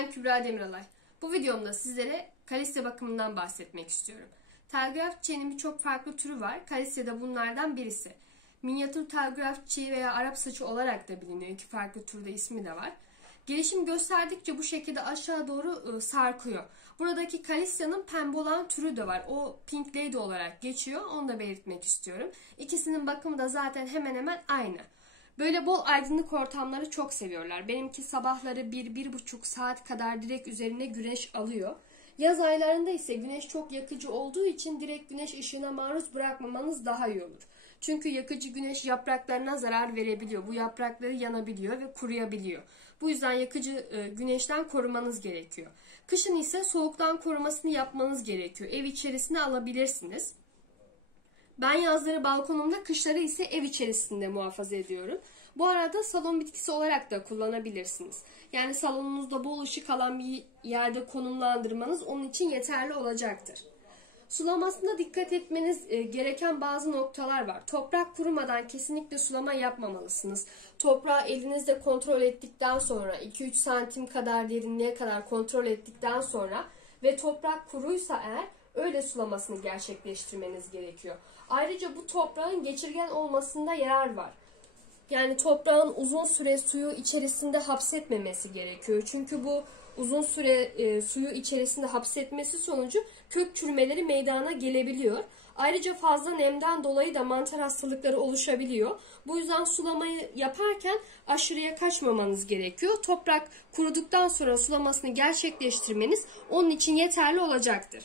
Ben Kübra Demiralay. Bu videomda sizlere kalise bakımından bahsetmek istiyorum. Telgraf çiçeğinin birçok farklı türü var. Kalise de bunlardan birisi. Minyatür telgraf çiçeği veya Arap saçı olarak da biliniyor. İki farklı türde ismi de var. Gelişim gösterdikçe bu şekilde aşağı doğru sarkıyor. Buradaki kalisya'nın pembe olan türü de var. O Pink Lady olarak geçiyor. Onu da belirtmek istiyorum. İkisinin bakımı da zaten hemen hemen aynı. Böyle bol aydınlık ortamları çok seviyorlar. Benimki sabahları 1-1,5 saat kadar direkt üzerine güneş alıyor. Yaz aylarında ise güneş çok yakıcı olduğu için direkt güneş ışığına maruz bırakmamanız daha iyi olur. Çünkü yakıcı güneş yapraklarına zarar verebiliyor. Bu yaprakları yanabiliyor ve kuruyabiliyor. Bu yüzden yakıcı güneşten korumanız gerekiyor. Kışın ise soğuktan korumasını yapmanız gerekiyor. Ev içerisine alabilirsiniz. Ben yazları balkonumda, kışları ise ev içerisinde muhafaza ediyorum. Bu arada salon bitkisi olarak da kullanabilirsiniz. Yani salonunuzda bol ışık alan bir yerde konumlandırmanız onun için yeterli olacaktır. Sulamasında dikkat etmeniz gereken bazı noktalar var. Toprak kurumadan kesinlikle sulama yapmamalısınız. Toprağı elinizle kontrol ettikten sonra 2-3 santim kadar derinliğe kadar kontrol ettikten sonra ve toprak kuruysa eğer öyle sulamasını gerçekleştirmeniz gerekiyor. Ayrıca bu toprağın geçirgen olmasında yarar var. Yani toprağın uzun süre suyu içerisinde hapsetmemesi gerekiyor. Çünkü bu uzun süre suyu içerisinde hapsetmesi sonucu kök çürümeleri meydana gelebiliyor. Ayrıca fazla nemden dolayı da mantar hastalıkları oluşabiliyor. Bu yüzden sulamayı yaparken aşırıya kaçmamanız gerekiyor. Toprak kuruduktan sonra sulamasını gerçekleştirmeniz onun için yeterli olacaktır.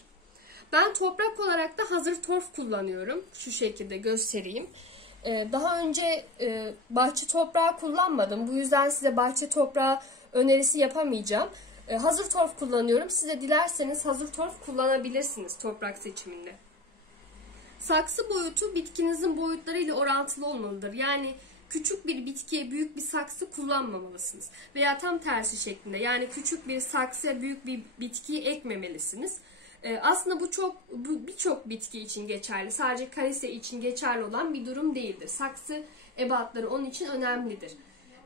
Ben toprak olarak da hazır torf kullanıyorum. Şu şekilde göstereyim. Daha önce bahçe toprağı kullanmadım. Bu yüzden size bahçe toprağı önerisi yapamayacağım. Hazır torf kullanıyorum. Siz de dilerseniz hazır torf kullanabilirsiniz toprak seçiminde. Saksı boyutu bitkinizin boyutlarıyla orantılı olmalıdır. Yani küçük bir bitkiye büyük bir saksı kullanmamalısınız. Veya tam tersi şeklinde. Yani küçük bir saksıya büyük bir bitkiyi ekmemelisiniz. Aslında bu birçok bitki için geçerli. Sadece kalise için geçerli olan bir durum değildir. Saksı ebatları onun için önemlidir.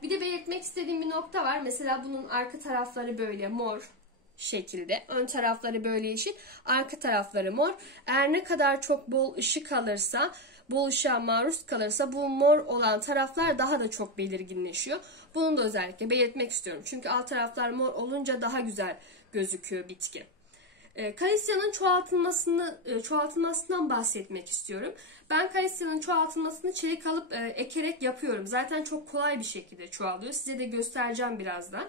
Bir de belirtmek istediğim bir nokta var. Mesela bunun arka tarafları böyle mor şekilde. Ön tarafları böyle yeşil. Arka tarafları mor. Eğer ne kadar çok bol ışık alırsa, bol ışığa maruz kalırsa bu mor olan taraflar daha da çok belirginleşiyor. Bunu da özellikle belirtmek istiyorum. Çünkü alt taraflar mor olunca daha güzel gözüküyor bitki. Kalisya'nın çoğaltılmasından bahsetmek istiyorum. Ben kalisya'nın çoğaltılmasını çelik alıp ekerek yapıyorum. Zaten çok kolay bir şekilde çoğalıyor. Size de göstereceğim birazdan.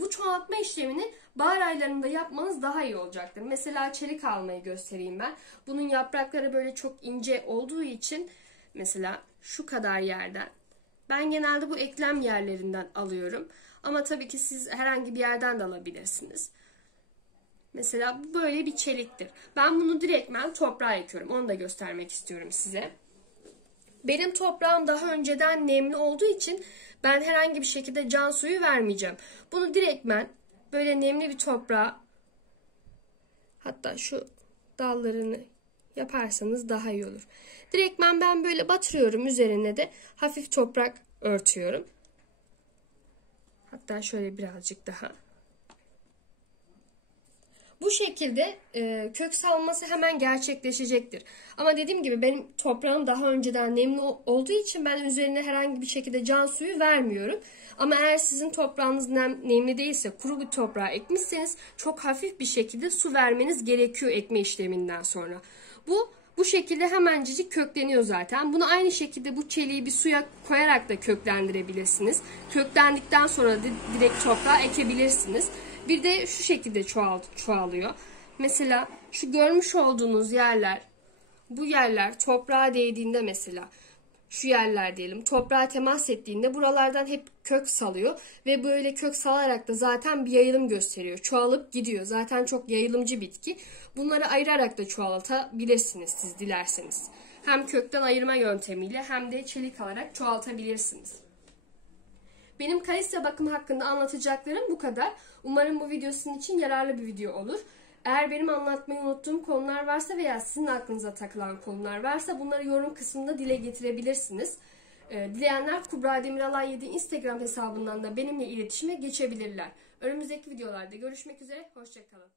Bu çoğaltma işlemini bahar aylarında yapmanız daha iyi olacaktır. Mesela çelik almayı göstereyim ben. Bunun yaprakları böyle çok ince olduğu için mesela şu kadar yerden. Ben genelde bu eklem yerlerinden alıyorum. Ama tabii ki siz herhangi bir yerden de alabilirsiniz. Mesela bu böyle bir çeliktir. Ben bunu direktmen toprağa ekiyorum. Onu da göstermek istiyorum size. Benim toprağım daha önceden nemli olduğu için ben herhangi bir şekilde can suyu vermeyeceğim. Bunu direktmen böyle nemli bir toprağa, hatta şu dallarını yaparsanız daha iyi olur. Direktmen ben böyle batırıyorum, üzerine de hafif toprak örtüyorum. Hatta şöyle birazcık daha. Bu şekilde kök salması hemen gerçekleşecektir. Ama dediğim gibi benim toprağım daha önceden nemli olduğu için ben üzerine herhangi bir şekilde can suyu vermiyorum. Ama eğer sizin toprağınız nemli değilse, kuru bir toprağa ekmişseniz çok hafif bir şekilde su vermeniz gerekiyor ekme işleminden sonra. Bu şekilde hemencik kökleniyor zaten. Bunu aynı şekilde bu çeliği bir suya koyarak da köklendirebilirsiniz. Köklendikten sonra da direkt toprağa ekebilirsiniz. Bir de şu şekilde çoğalıyor. Mesela şu görmüş olduğunuz yerler, bu yerler toprağa değdiğinde, mesela şu yerler diyelim, toprağa temas ettiğinde buralardan hep kök salıyor. Ve böyle kök salarak da zaten bir yayılım gösteriyor. Çoğalıp gidiyor. Zaten çok yayılımcı bitki. Bunları ayırarak da çoğaltabilirsiniz siz dilerseniz. Hem kökten ayırma yöntemiyle hem de çelik alarak çoğaltabilirsiniz. Benim kalise bakımı hakkında anlatacaklarım bu kadar. Umarım bu video sizin için yararlı bir video olur. Eğer benim anlatmayı unuttuğum konular varsa veya sizin aklınıza takılan konular varsa bunları yorum kısmında dile getirebilirsiniz. Dileyenler Kubra Demiralay 7 Instagram hesabından da benimle iletişime geçebilirler. Önümüzdeki videolarda görüşmek üzere, hoşça kalın.